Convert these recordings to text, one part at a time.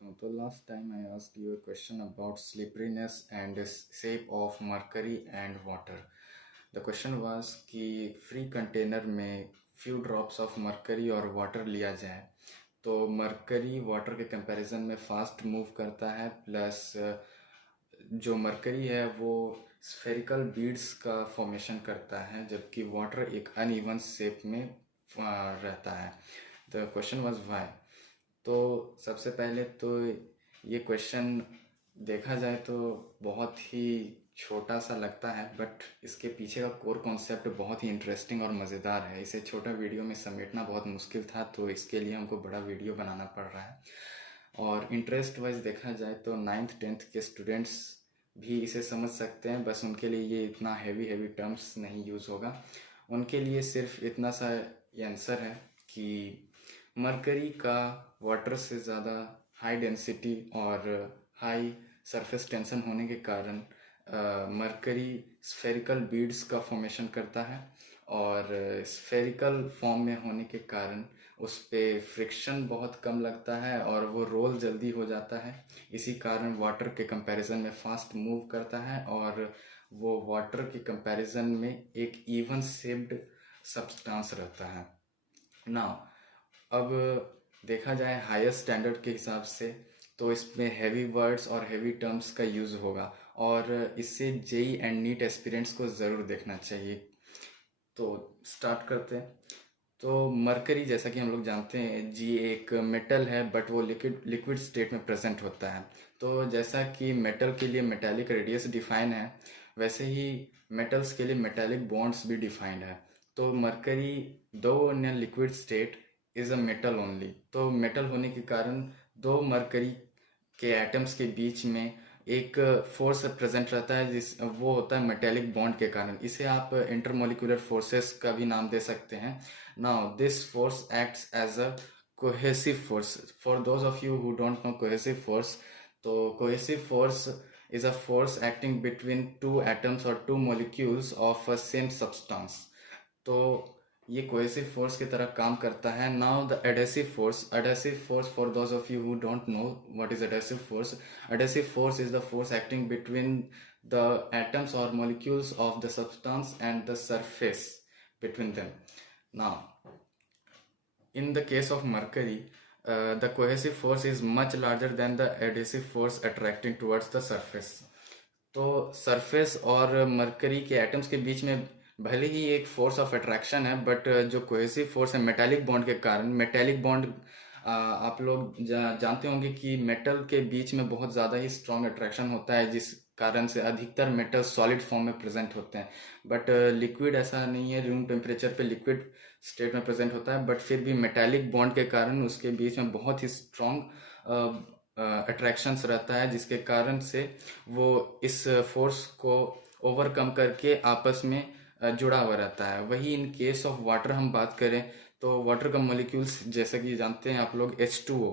So last time I asked you a question about slipperiness and shape of mercury and water. The question was कि free container में few drops of mercury और water लिया जाए तो mercury water के comparison में fast move करता है, प्लस जो मरकरी है वो स्फेरिकल बीड्स का फॉर्मेशन करता है, जबकि वाटर एक अनइवन शेप में रहता है। The question was why. तो सबसे पहले तो ये क्वेश्चन देखा जाए तो बहुत ही छोटा सा लगता है, बट इसके पीछे का कोर कॉन्सेप्ट बहुत ही इंटरेस्टिंग और मज़ेदार है। इसे छोटा वीडियो में समेटना बहुत मुश्किल था, तो इसके लिए हमको बड़ा वीडियो बनाना पड़ रहा है। और इंटरेस्ट वाइज देखा जाए तो 9th-10th के स्टूडेंट्स भी इसे समझ सकते हैं, बस उनके लिए ये इतना हैवी टर्म्स नहीं यूज़ होगा। उनके लिए सिर्फ इतना सा ये आंसर है कि मरकरी का वाटर से ज़्यादा हाई डेंसिटी और हाई सरफेस टेंशन होने के कारण मरकरी स्फेरिकल बीड्स का फॉर्मेशन करता है, और स्फेरिकल फॉर्म में होने के कारण उस पर फ्रिक्शन बहुत कम लगता है और वो रोल जल्दी हो जाता है। इसी कारण वाटर के कंपैरिजन में फास्ट मूव करता है, और वो वाटर के कंपैरिजन में एक इवन शेप्ड सब्सटेंस रहता है। नाउ अब देखा जाए हायर स्टैंडर्ड के हिसाब से तो इसमें हैवी वर्ड्स और हैवी टर्म्स का यूज़ होगा, और इससे जेई एंड नीट एस्पिरेंट्स को ज़रूर देखना चाहिए। तो स्टार्ट करते हैं। तो मरकरी, जैसा कि हम लोग जानते हैं, जी एक मेटल है, बट वो लिक्विड स्टेट में प्रेजेंट होता है। तो जैसा कि मेटल के लिए मेटालिक रेडियस डिफाइन है, वैसे ही मेटल्स के लिए मेटालिक बॉन्ड्स भी डिफाइंड है। तो मरकरी दो in liquid state is a metal only. तो मेटल होने के कारण दो मरकरी के एटम्स के बीच में एक फोर्स प्रेजेंट रहता है, वो होता है मेटेलिक बॉन्ड के कारण। इसे आप इंटरमोलिकुलर फोर्सेस का भी नाम दे सकते हैं। Now this force acts as a cohesive force. For those of you who don't know cohesive force, तो cohesive force is a force acting between two atoms और two molecules of a same substance. तो ये cohesive force की तरह काम करता है। Now the adhesive force, for those of you who don't know what is adhesive force is the force acting between the atoms और molecules of the substance and the surface between them. Now in the case of mercury, the cohesive force is much larger than the adhesive force attracting towards the surface. तो surface और mercury के atoms के बीच में भले ही एक force of attraction है, but जो cohesive force है मेटालिक बॉन्ड के कारण, मेटालिक बॉन्ड आप लोग जानते होंगे कि मेटल के बीच में बहुत ज़्यादा ही स्ट्रॉन्ग अट्रैक्शन होता है, जिस कारण से अधिकतर मेटल सॉलिड फॉर्म में प्रेजेंट होते हैं। बट लिक्विड ऐसा नहीं है, रूम टेम्परेचर पे लिक्विड स्टेट में प्रेजेंट होता है, बट फिर भी मेटालिक बॉन्ड के कारण उसके बीच में बहुत ही स्ट्रॉन्ग अट्रैक्शंस रहता है, जिसके कारण से वो इस फोर्स को ओवरकम करके आपस में जुड़ा हुआ रहता है। वही इन केस ऑफ वाटर हम बात करें तो वाटर का मॉलिक्यूल्स, जैसा कि जानते हैं आप लोग, H2O।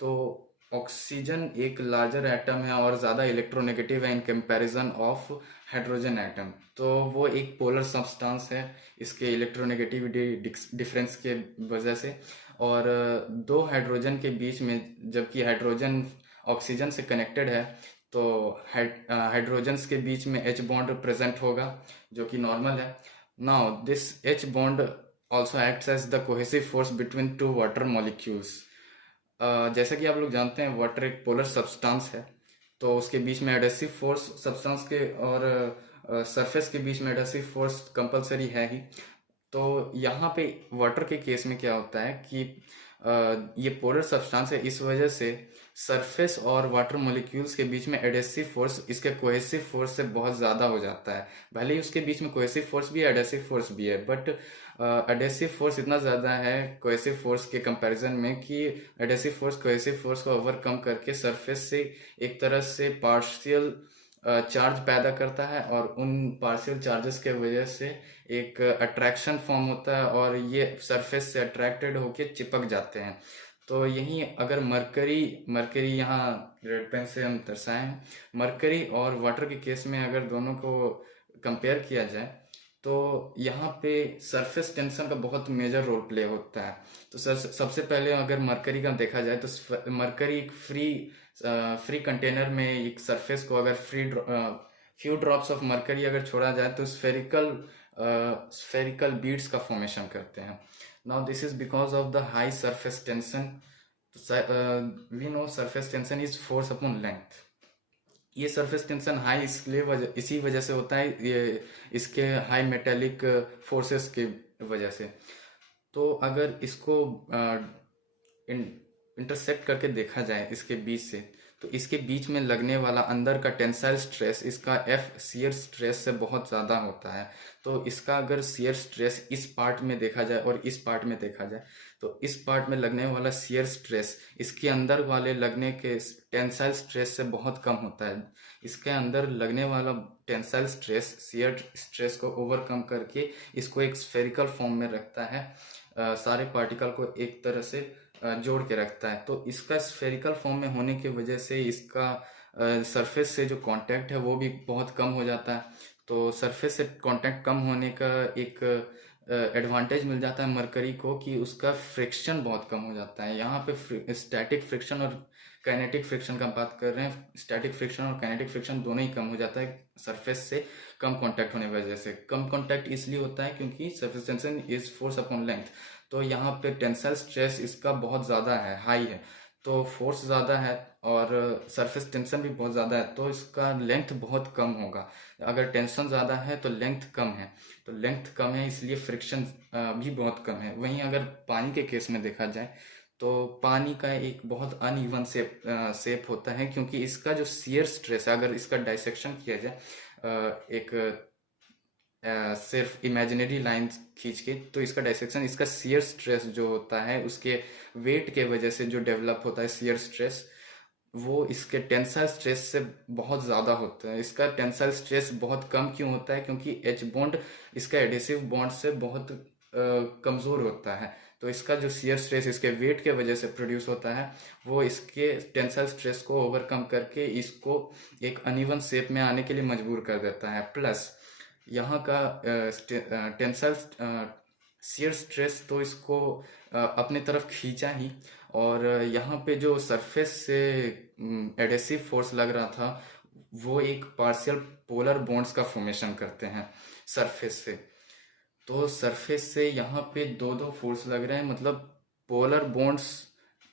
तो ऑक्सीजन एक लार्जर एटम है और ज़्यादा इलेक्ट्रोनेगेटिव है in comparison of hydrogen atom. तो वो एक पोलर सब्सटेंस है इसके इलेक्ट्रोनेगेटिविटी डिफरेंस के वजह से। और दो हाइड्रोजन के बीच में, जबकि हाइड्रोजन ऑक्सीजन से कनेक्टेड है, तो हाइड्रोजन्स के बीच में H बॉन्ड प्रेजेंट होगा, जो कि नॉर्मल है। Now this H bond also acts as the cohesive force between two water molecules. जैसा कि आप लोग जानते हैं, वाटर एक पोलर सब्सटेंस है, तो उसके बीच में एडेसिव फोर्स सब्सटेंस के और सरफेस के बीच में एडेसिव फोर्स कंपलसरी है ही। तो यहाँ पे वाटर के केस में क्या होता है कि ये पोलर सब्सटेंस है, इस वजह से सरफेस और वाटर मॉलिक्यूल्स के बीच में एडेसिव फोर्स इसके कोहेसिव फोर्स से बहुत ज़्यादा हो जाता है। भले ही उसके बीच में कोहेसिव फोर्स भी है, एडेसिव फोर्स भी है, बट एडेसिव फोर्स इतना ज़्यादा है कोहेसिव फोर्स के कंपैरिजन में कि एडेसिव फोर्स कोहेसिव फोर्स को ओवरकम करके सरफेस से एक तरह से पार्शियल चार्ज पैदा करता है, और उन पार्शियल चार्जेस के वजह से एक अट्रैक्शन फॉर्म होता है और ये सरफेस से अट्रैक्टेड होके चिपक जाते हैं। तो यहीं अगर मरकरी यहाँ रेड पेन से हम दर्शाएं, मरकरी और वाटर के केस में अगर दोनों को कंपेयर किया जाए तो यहाँ पे सरफेस टेंशन का बहुत मेजर रोल प्ले होता है। तो सबसे पहले अगर मरकरी का देखा जाए तो मरकरी एक फ्री कंटेनर में एक सरफेस को अगर फ्यू ड्रॉप्स ऑफ मरकरी अगर छोड़ा जाए तो स्फेरिकल बीड्स का फॉर्मेशन करते हैं। Now this is because of the high surface tension. We know surface tension is force upon length. ये सरफेस टेंशन हाई इसलिए इसी वजह से होता है, ये इसके हाई मेटेलिक फोर्सेस की वजह से। तो अगर इसको इंटरसेक्ट करके देखा जाए इसके बीच से, तो इसके बीच में लगने वाला अंदर का टेंसाइल स्ट्रेस इसका एफ शियर स्ट्रेस से बहुत ज़्यादा होता है। तो इसका अगर शियर स्ट्रेस इस पार्ट में देखा जाए और इस पार्ट में देखा जाए, तो इस पार्ट में लगने वाला शियर स्ट्रेस इसके अंदर वाले लगने के टेंसाइल स्ट्रेस से बहुत कम होता है। इसके अंदर लगने वाला टेंसाइल स्ट्रेस शियर स्ट्रेस को ओवरकम करके इसको एक स्फेरिकल फॉर्म में रखता है, सारे पार्टिकल को एक तरह से जोड़ के रखता है। तो इसका स्फेरिकल फॉर्म में होने की वजह से इसका सरफेस से जो कांटेक्ट है वो भी बहुत कम हो जाता है। तो सरफेस से कांटेक्ट कम होने का एक एडवांटेज मिल जाता है मरकरी को कि उसका फ्रिक्शन बहुत कम हो जाता है। यहाँ पे स्टैटिक फ्रिक्शन और काइनेटिक फ्रिक्शन का बात कर रहे हैं। स्टैटिक फ्रिक्शन और काइनेटिक फ्रिक्शन दोनों ही कम हो जाता है सरफेस से कम कांटेक्ट होने की वजह से। कम कांटेक्ट इसलिए होता है क्योंकि surface tension is force upon length. तो यहाँ पे टेंसाइल स्ट्रेस इसका बहुत ज़्यादा है, हाई है, तो फोर्स ज़्यादा है और सरफेस टेंशन भी बहुत ज़्यादा है, तो इसका लेंथ बहुत कम होगा। अगर टेंशन ज़्यादा है तो लेंथ कम है, तो लेंथ कम है इसलिए फ्रिक्शन भी बहुत कम है। वहीं अगर पानी के केस में देखा जाए तो पानी का एक बहुत अनइवन शेप होता है, क्योंकि इसका जो शियर स्ट्रेस है, अगर इसका डाइसेक्शन किया जाए एक सिर्फ इमेजिनरी लाइन खींच के, तो इसका डाइसेक्शन, इसका शियर स्ट्रेस जो होता है उसके वेट के वजह से जो डेवलप होता है शियर स्ट्रेस, वो इसके टेंसाइल स्ट्रेस से बहुत ज़्यादा होता है। इसका टेंसाइल स्ट्रेस बहुत कम क्यों होता है? क्योंकि एच बॉन्ड इसका एडेसिव बॉन्ड से बहुत कमज़ोर होता है। तो इसका जो शियर स्ट्रेस इसके वेट के वजह से प्रोड्यूस होता है, वो इसके टेंसाइल स्ट्रेस को ओवरकम करके इसको एक अनइवन शेप में आने के लिए मजबूर कर देता है। प्लस यहाँ का टेंसाइल शियर स्ट्रेस तो इसको अपने तरफ खींचा ही, और यहाँ पे जो सरफेस से एडेसिव फोर्स लग रहा था वो एक पार्शियल पोलर बॉन्ड्स का फॉर्मेशन करते हैं सरफेस से। तो सरफेस से यहाँ पे दो दो फोर्स लग रहे हैं, मतलब polar bonds,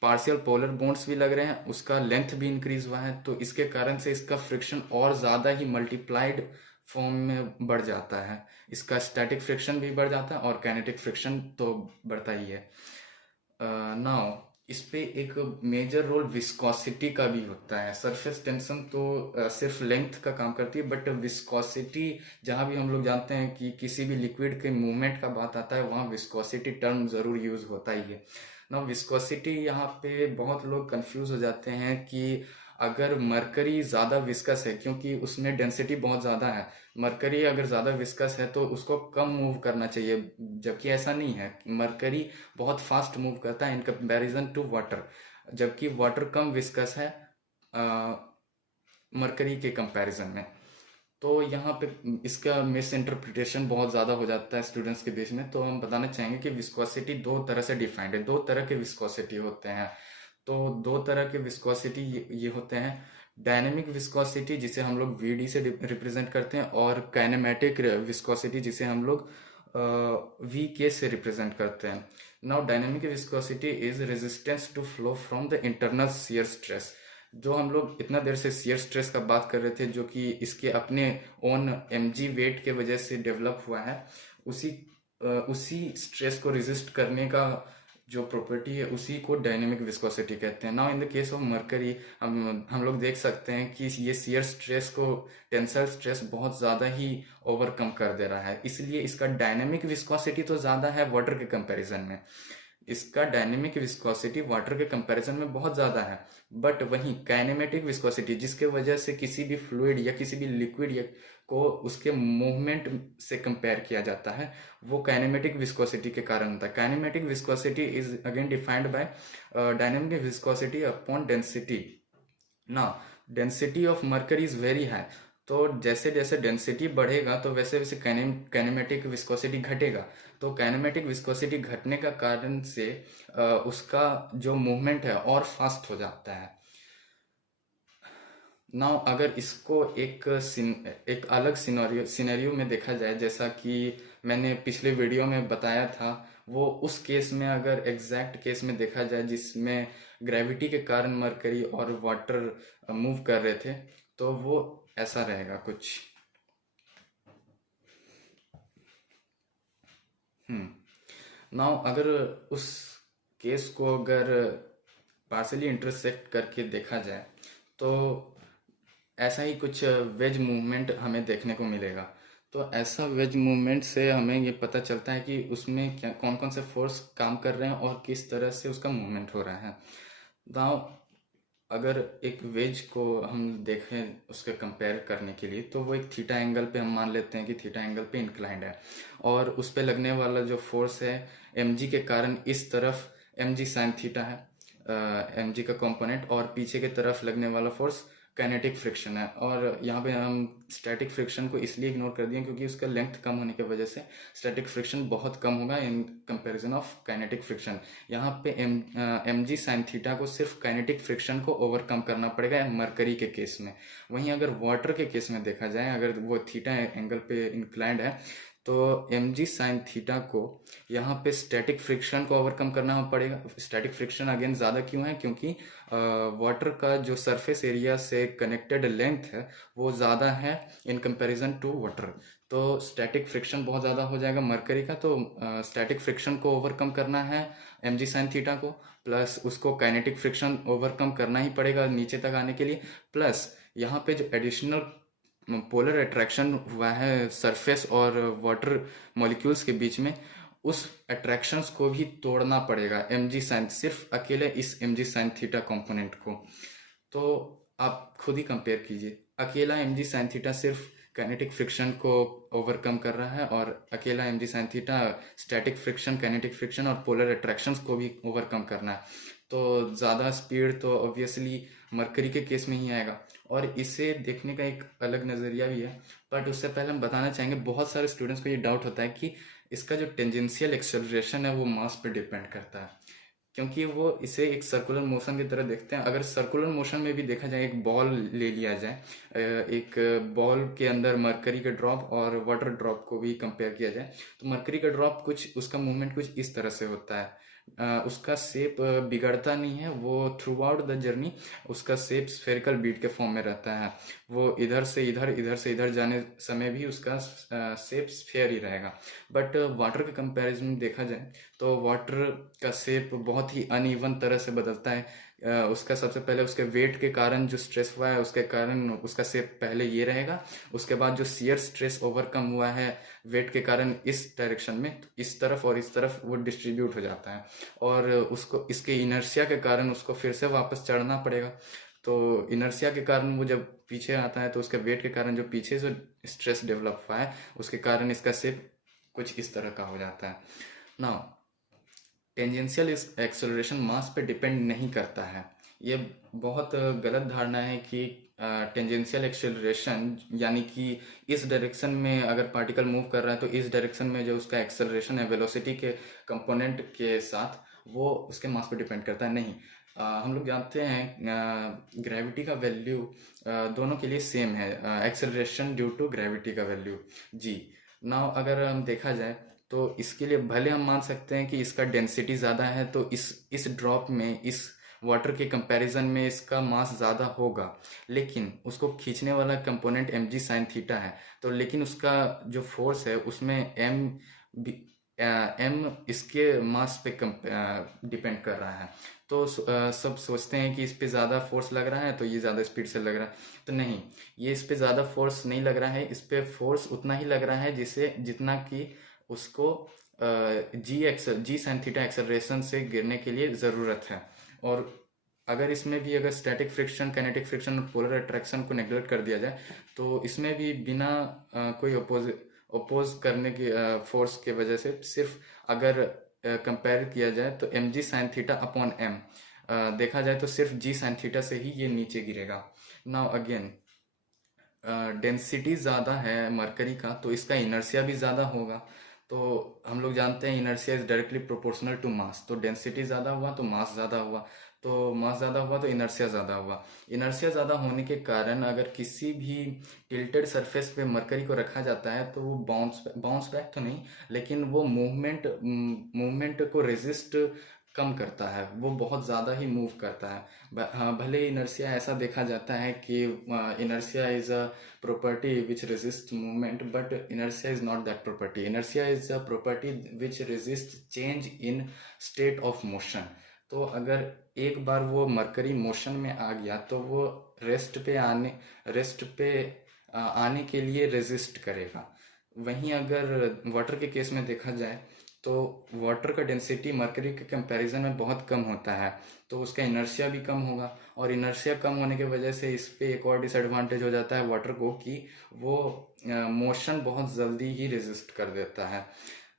partial polar bonds भी लग रहे हैं, उसका लेंथ भी इंक्रीज हुआ है। तो इसके कारण से इसका फ्रिक्शन और ज़्यादा ही मल्टीप्लाइड फॉर्म में बढ़ जाता है। इसका स्टैटिक फ्रिक्शन भी बढ़ जाता है और काइनेटिक फ्रिक्शन तो बढ़ता ही है। नाउ इस पे एक मेजर रोल विस्कोसिटी का भी होता है। सरफेस टेंशन तो सिर्फ लेंथ का काम करती है, बट विस्कोसिटी, जहाँ भी हम लोग जानते हैं कि किसी भी लिक्विड के मूवमेंट का बात आता है वहाँ विस्कोसिटी टर्म ज़रूर यूज़ होता ही है ना। विस्कोसिटी यहाँ पे बहुत लोग कंफ्यूज हो जाते हैं कि अगर मरकरी ज़्यादा विस्कस है, क्योंकि उसमें डेंसिटी बहुत ज़्यादा है, मरकरी अगर ज़्यादा विस्कस है तो उसको कम मूव करना चाहिए, जबकि ऐसा नहीं है। मरकरी बहुत फास्ट मूव करता है इन कंपैरिजन टू वाटर, जबकि वाटर कम विस्कस है मरकरी के कंपैरिजन में। तो यहाँ पे इसका मिस इंटरप्रिटेशन बहुत ज़्यादा हो जाता है स्टूडेंट्स के बीच में। तो हम बताना चाहेंगे कि विस्कोसिटी दो तरह से डिफाइंड है, दो तरह के विस्कोसिटी होते हैं। तो दो तरह के विस्कोसिटी ये होते हैं, डायनेमिक विस्कोसिटी जिसे हम लोग वीडी से रिप्रेजेंट करते हैं, और काइनेमेटिक विस्कोसिटी जिसे हम लोग वी के से रिप्रेजेंट करते हैं। Now dynamic viscosity is resistance to flow from the internal shear stress. जो हम लोग इतना देर से शियर स्ट्रेस का बात कर रहे थे, जो कि इसके अपने ओन mg वेट के वजह से डेवलप हुआ है, उसी स्ट्रेस को रेजिस्ट करने का जो प्रॉपर्टी है उसी को डायनेमिक विस्कोसिटी कहते हैं। Now in the case of mercury हम लोग देख सकते हैं कि ये शियर स्ट्रेस को टेंसाइल स्ट्रेस बहुत ज़्यादा ही ओवरकम कर दे रहा है, इसलिए इसका डायनेमिक विस्कोसिटी तो ज़्यादा है वाटर के कंपैरिजन में। इसका डायनेमिक विस्कोसिटी वाटर के कंपैरिजन में बहुत ज़्यादा है, बट वहीं काइनेमेटिक विस्कोसिटी जिसके वजह से किसी भी फ्लूइड या किसी भी लिक्विड को उसके मूवमेंट से कंपेयर किया जाता है, वो काइनेमेटिक विस्कोसिटी के कारण होता है। Kinematic viscosity is again defined by dynamic viscosity upon density. Now density of mercury is very high, तो जैसे जैसे डेंसिटी बढ़ेगा तो वैसे वैसे काइनेमेटिक विस्कोसिटी घटेगा। तो काइनेमेटिक विस्कोसिटी घटने का कारण से उसका जो मूवमेंट है और फास्ट हो जाता है। नाउ अगर इसको एक अलग सिनेरियो में देखा जाए, जैसा कि मैंने पिछले वीडियो में बताया था, वो उस केस में अगर एग्जैक्ट केस में देखा जाए जिसमें ग्रेविटी के कारण मरकरी और वाटर मूव कर रहे थे, तो वो ऐसा रहेगा कुछ। नाउ अगर उस केस को अगर पार्सली इंटरसेक्ट करके देखा जाए, तो ऐसा ही कुछ वेज मूवमेंट हमें देखने को मिलेगा। तो ऐसा वेज मूवमेंट से हमें ये पता चलता है कि उसमें क्या कौन कौन से फोर्स काम कर रहे हैं और किस तरह से उसका मूवमेंट हो रहा है। दाव अगर एक वेज को हम देखें उसके कंपेयर करने के लिए, तो वो एक थीटा एंगल पे हम मान लेते हैं कि थीटा एंगल पे इंक्लाइंड है, और उस पे लगने वाला जो फोर्स है एम जी के कारण इस तरफ एम जी साइन थीटा है, एम जी का कंपोनेंट, और पीछे की तरफ लगने वाला फोर्स काइनेटिक फ्रिक्शन है। और यहाँ पे हम स्टैटिक फ्रिक्शन को इसलिए इग्नोर कर दिए क्योंकि उसका लेंथ कम होने की वजह से स्टैटिक फ्रिक्शन बहुत कम होगा in comparison of kinetic friction. यहाँ पे एम जी साइन थीटा को सिर्फ काइनेटिक फ्रिक्शन को ओवरकम करना पड़ेगा मरकरी के केस में। वहीं अगर वाटर के केस में देखा जाए, अगर वो थीटा एंगल पे इंक्लाइंड है, तो एम जी साइन थीटा को यहाँ पे स्टैटिक फ्रिक्शन को ओवरकम करना पड़ेगा। स्टैटिक फ्रिक्शन अगेन ज़्यादा क्यों है? क्योंकि वाटर का जो सरफेस एरिया से कनेक्टेड लेंथ है वो ज़्यादा है इन कंपैरिजन टू वाटर। तो स्टैटिक फ्रिक्शन बहुत ज़्यादा हो जाएगा मरकरी का। तो स्टैटिक फ्रिक्शन को ओवरकम करना है एम जी साइन थीटा को, प्लस उसको काइनेटिक फ्रिक्शन ओवरकम करना ही पड़ेगा नीचे तक आने के लिए। प्लस यहाँ पे जो एडिशनल पोलर अट्रैक्शन हुआ है सरफेस और वाटर मॉलिक्यूल्स के बीच में, उस अट्रैक्शंस को भी तोड़ना पड़ेगा एम जी साइन, सिर्फ अकेले इस M G sine theta component को। तो आप खुद ही कंपेयर कीजिए, अकेला एम जी साइन थीटा सिर्फ काइनेटिक फ्रिक्शन को ओवरकम कर रहा है, और अकेला M G sine theta static friction, kinetic friction और पोलर अट्रैक्शंस को भी ओवरकम करना है। तो ज़्यादा स्पीड तो ऑब्वियसली मरकरी के केस में ही आएगा। और इसे देखने का एक अलग नज़रिया भी है, बट उससे पहले हम बताना चाहेंगे, बहुत सारे स्टूडेंट्स को ये डाउट होता है कि इसका जो टेंजेंशियल एक्सेलरेशन है वो मास पे डिपेंड करता है, क्योंकि वो इसे एक सर्कुलर मोशन की तरह देखते हैं। अगर सर्कुलर मोशन में भी देखा जाए, एक बॉल ले लिया जाए, एक बॉल के अंदर मरकरी के ड्रॉप और वाटर ड्रॉप को भी कंपेयर किया जाए, तो मरकरी का ड्रॉप कुछ उसका मूवमेंट कुछ इस तरह से होता है। उसका शेप बिगड़ता नहीं है, वो थ्रू आउट द जर्नी उसका शेप स्फेरिकल बीड के फॉर्म में रहता है। वो इधर से इधर, इधर से इधर जाने समय भी उसका शेप स्फेयर ही रहेगा। बट वाटर के कंपैरिजन में देखा जाए तो वाटर का शेप बहुत ही अनइवन तरह से बदलता है। उसका सबसे पहले उसके वेट के कारण जो स्ट्रेस हुआ है उसके कारण उसका शेप पहले ये रहेगा। उसके बाद जो शियर स्ट्रेस ओवरकम हुआ है वेट के कारण इस डायरेक्शन में, तो इस तरफ और इस तरफ वो डिस्ट्रीब्यूट हो जाता है, और उसको इसके इनर्शिया के कारण उसको फिर से वापस चढ़ना पड़ेगा। तो इनर्शिया के कारण वो जब पीछे आता है तो उसके वेट के कारण जो पीछे से स्ट्रेस डेवलप हुआ है उसके कारण इसका शेप कुछ इस तरह का हो जाता है। नाउ टेंजेंशियल एक्सेलरेशन मास पे डिपेंड नहीं करता है। ये बहुत गलत धारणा है कि टेंजेंशियल एक्सेलरेशन यानी कि इस डायरेक्शन में अगर पार्टिकल मूव कर रहा है तो इस डायरेक्शन में जो उसका एक्सेलरेशन है वेलोसिटी के कंपोनेंट के साथ, वो उसके मास पे डिपेंड करता है। नहीं, हम लोग जानते हैं ग्रेविटी का वैल्यू दोनों के लिए सेम है, एक्सेलरेशन ड्यू टू ग्रेविटी का वैल्यू जी। नाउ अगर हम देखा जाए तो इसके लिए भले हम मान सकते हैं कि इसका डेंसिटी ज़्यादा है, तो इस ड्रॉप में इस वाटर के कंपैरिजन में इसका मास ज़्यादा होगा, लेकिन उसको खींचने वाला component M G sine theta है। तो लेकिन उसका जो फोर्स है उसमें एम इसके मास पे डिपेंड कर रहा है। तो सब सोचते हैं कि इस पे ज़्यादा फोर्स लग रहा है तो ये ज़्यादा स्पीड से लग रहा है, तो नहीं, ये इस पे ज़्यादा फोर्स नहीं लग रहा है। इस पे फोर्स उतना ही लग रहा है जिसे जितना कि उसको जी साइन थीटा एक्सेलरेशन से गिरने के लिए ज़रूरत है। और अगर इसमें भी अगर स्टैटिक फ्रिक्शन, काइनेटिक फ्रिक्शन और पोलर अट्रैक्शन को नेग्लेक्ट कर दिया जाए, तो इसमें भी बिना कोई ओपोज करने की फोर्स के वजह से, सिर्फ अगर कंपेयर किया जाए तो M G sine theta upon M देखा जाए तो सिर्फ जी साइन थीटा से ही ये नीचे गिरेगा। नाउ अगेन डेंसिटी ज़्यादा है मरकरी का, तो इसका इनर्शिया भी ज़्यादा होगा। तो हम लोग जानते हैं inertia is directly proportional to mass, तो डेंसिटी ज़्यादा हुआ तो मास ज़्यादा हुआ, तो मास ज़्यादा हुआ तो इनर्शिया ज़्यादा हुआ। इनर्शिया ज़्यादा होने के कारण अगर किसी भी टिल्टेड सरफेस पे मरकरी को रखा जाता है तो वो बाउंस बाउंस बैक तो नहीं, लेकिन वो मूवमेंट को रेजिस्ट कम करता है, वो बहुत ज़्यादा ही मूव करता है। हाँ, भले इनर्शिया ऐसा देखा जाता है कि inertia is a property which resists movement, but inertia is not that property. Inertia is a property which resists change in state of motion. तो अगर एक बार वो मरकरी मोशन में आ गया तो वो रेस्ट पे आने के लिए रेजिस्ट करेगा। वहीं अगर वाटर के केस में देखा जाए तो वाटर का डेंसिटी मरकरी के कंपैरिजन में बहुत कम होता है, तो उसका इनर्शिया भी कम होगा, और इनर्शिया कम होने की वजह से इस पे एक और डिसएडवांटेज हो जाता है वाटर को कि वो मोशन बहुत जल्दी ही रेजिस्ट कर देता है।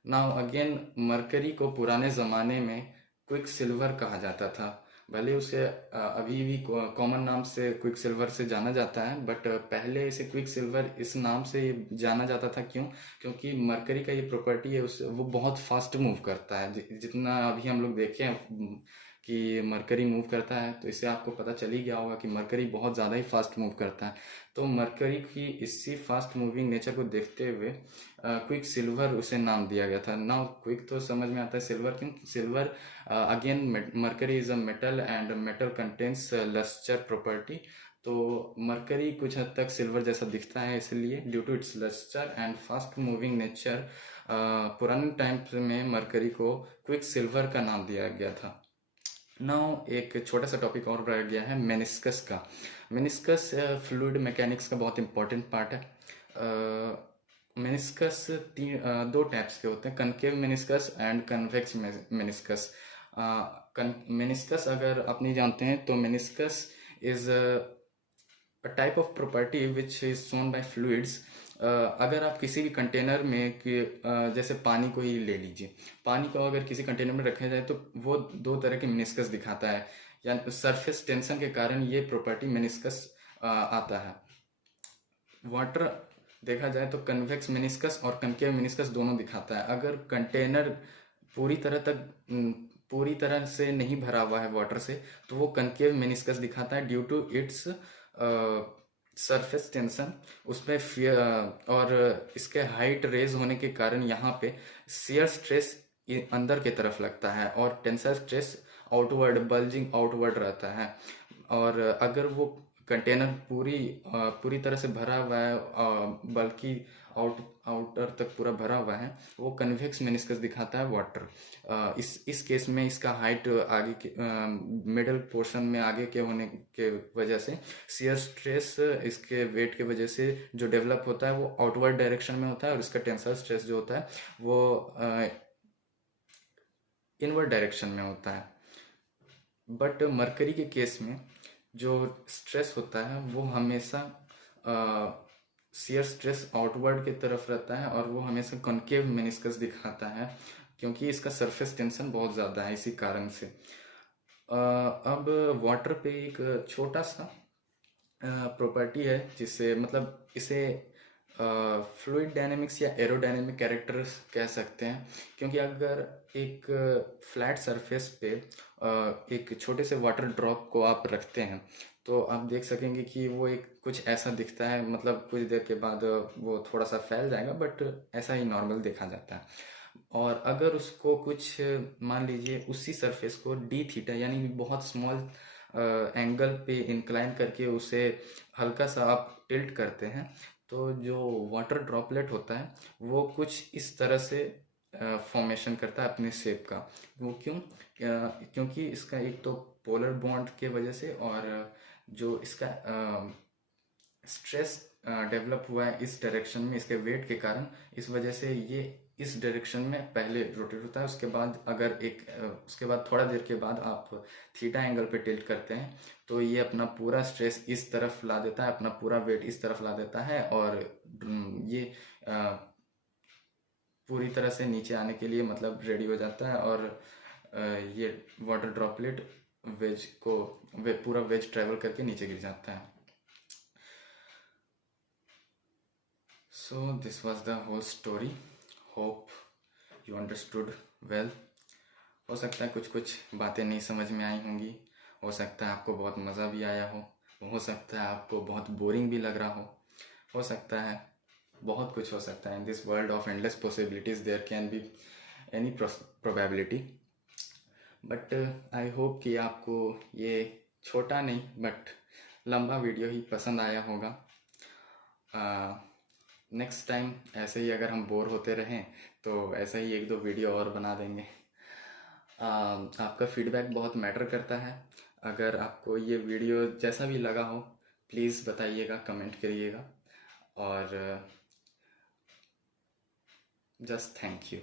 नाउ अगेन, मरकरी को पुराने ज़माने में क्विक सिल्वर कहा जाता था। भले उसे अभी भी कॉमन नाम से क्विक सिल्वर से जाना जाता है, बट पहले इसे क्विक सिल्वर इस नाम से जाना जाता था। क्यों? क्योंकि मरकरी का ये प्रॉपर्टी है उस वो बहुत फास्ट मूव करता है। जितना अभी हम लोग देखे हैं कि मरकरी मूव करता है, तो इससे आपको पता चल ही गया होगा कि मरकरी बहुत ज़्यादा ही फास्ट मूव करता है। तो मरकरी की इसी फास्ट मूविंग नेचर को देखते हुए क्विक सिल्वर उसे नाम दिया गया था। नाउ क्विक तो समझ में आता है, सिल्वर क्यों? Silver again, mercury is a metal and metal contains lustre property. तो मरकरी कुछ हद तक सिल्वर जैसा दिखता है, इसलिए due to its lustre and fast moving nature पुराने टाइम्स में मरकरी को क्विक सिल्वर का नाम दिया गया था। नाउ एक छोटा सा टॉपिक और रह गया है मेनिस्कस का। मेनिस्कस फ्लूइड मैकेनिक्स का बहुत इंपॉर्टेंट पार्ट है। मेनिस्कस दो टाइप्स के होते हैं, concave meniscus and convex meniscus. Meniscus अगर आप नहीं जानते हैं तो meniscus is a type of property which is shown by fluids। अगर आप किसी भी कंटेनर में जैसे पानी को ही ले लीजिए, पानी को अगर किसी कंटेनर में रखा जाए तो वो दो तरह के मेनिस्कस दिखाता है, या सरफेस टेंशन के कारण ये प्रॉपर्टी मेनिस्कस आता है। वाटर देखा जाए तो कन्वेक्स मेनिस्कस और कनकेव मेनिस्कस दोनों दिखाता है। अगर कंटेनर पूरी तरह से नहीं भरा हुआ है वाटर से, तो वो कनकेव मेनिस्कस दिखाता है due to its surface tension उसमें और इसके हाइट रेज होने के कारण यहाँ पे शियर स्ट्रेस अंदर की तरफ लगता है और tensile stress outward bulging outward रहता है। और अगर वो कंटेनर पूरी तरह से भरा हुआ है, बल्कि आउटर तक पूरा भरा हुआ है, वो कन्वेक्स मेनिस्कस दिखाता है वाटर। इस केस में इसका हाइट आगे के मिडल पोर्शन में आगे के होने के वजह से शियर स्ट्रेस इसके वेट के वजह से जो डेवलप होता है वो आउटवर्ड डायरेक्शन में होता है, और इसका टेंसाइल स्ट्रेस जो होता है वो इनवर्ड डायरेक्शन में होता है। बट मरकरी के केस में जो स्ट्रेस होता है वो हमेशा शियर स्ट्रेस आउटवर्ड की तरफ रहता है, और वो हमेशा कॉनकेव मेनिस्कस दिखाता है, क्योंकि इसका सरफेस टेंशन बहुत ज़्यादा है इसी कारण से। अब वाटर पे एक छोटा सा प्रॉपर्टी है जिससे मतलब इसे फ्लूइड डायनेमिक्स या एरोडायनेमिक कैरेक्टर्स कह सकते हैं, क्योंकि अगर एक फ्लैट सरफेस पे एक छोटे से वाटर ड्रॉप को आप रखते हैं तो आप देख सकेंगे कि वो एक कुछ ऐसा दिखता है, मतलब कुछ देर के बाद वो थोड़ा सा फैल जाएगा, बट ऐसा ही नॉर्मल देखा जाता है। और अगर उसको कुछ मान लीजिए उसी सरफेस को डी थीटा यानी बहुत स्मॉल एंगल पे इंक्लाइन करके उसे हल्का सा आप टिल्ट करते हैं, तो जो वाटर ड्रॉपलेट होता है वो कुछ इस तरह से फॉर्मेशन करता है अपने शेप का। वो क्यों? क्योंकि इसका एक तो पोलर बॉन्ड के वजह से, और जो इसका स्ट्रेस डेवलप हुआ है इस डायरेक्शन में इसके वेट के कारण, इस वजह से ये इस डायरेक्शन में पहले रोटेट होता है। उसके बाद थोड़ा देर के बाद आप थीटा एंगल पे टिल्ट करते हैं तो ये अपना पूरा स्ट्रेस इस तरफ ला देता है, अपना पूरा वेट इस तरफ ला देता है, और ये पूरी तरह से नीचे आने के लिए मतलब रेडी हो जाता है, और ये वाटर ड्रॉपलेट पूरा वेज ट्रेवल करके नीचे गिर जाता है। So this was the whole story. Hope you understood well. हो सकता है कुछ कुछ बातें नहीं समझ में आई होंगी, हो सकता है आपको बहुत मज़ा भी आया हो सकता है आपको बहुत बोरिंग भी लग रहा हो सकता है बहुत कुछ हो सकता है. In this world of endless possibilities there can be any probability. But I hope कि आपको ये छोटा नहीं बट लंबा वीडियो ही पसंद आया होगा. नेक्स्ट टाइम ऐसे ही अगर हम बोर होते रहें तो ऐसे ही एक दो वीडियो और बना देंगे. आपका फीडबैक बहुत मैटर करता है. अगर आपको ये वीडियो जैसा भी लगा हो प्लीज़ बताइएगा, कमेंट करिएगा. और जस्ट थैंक यू.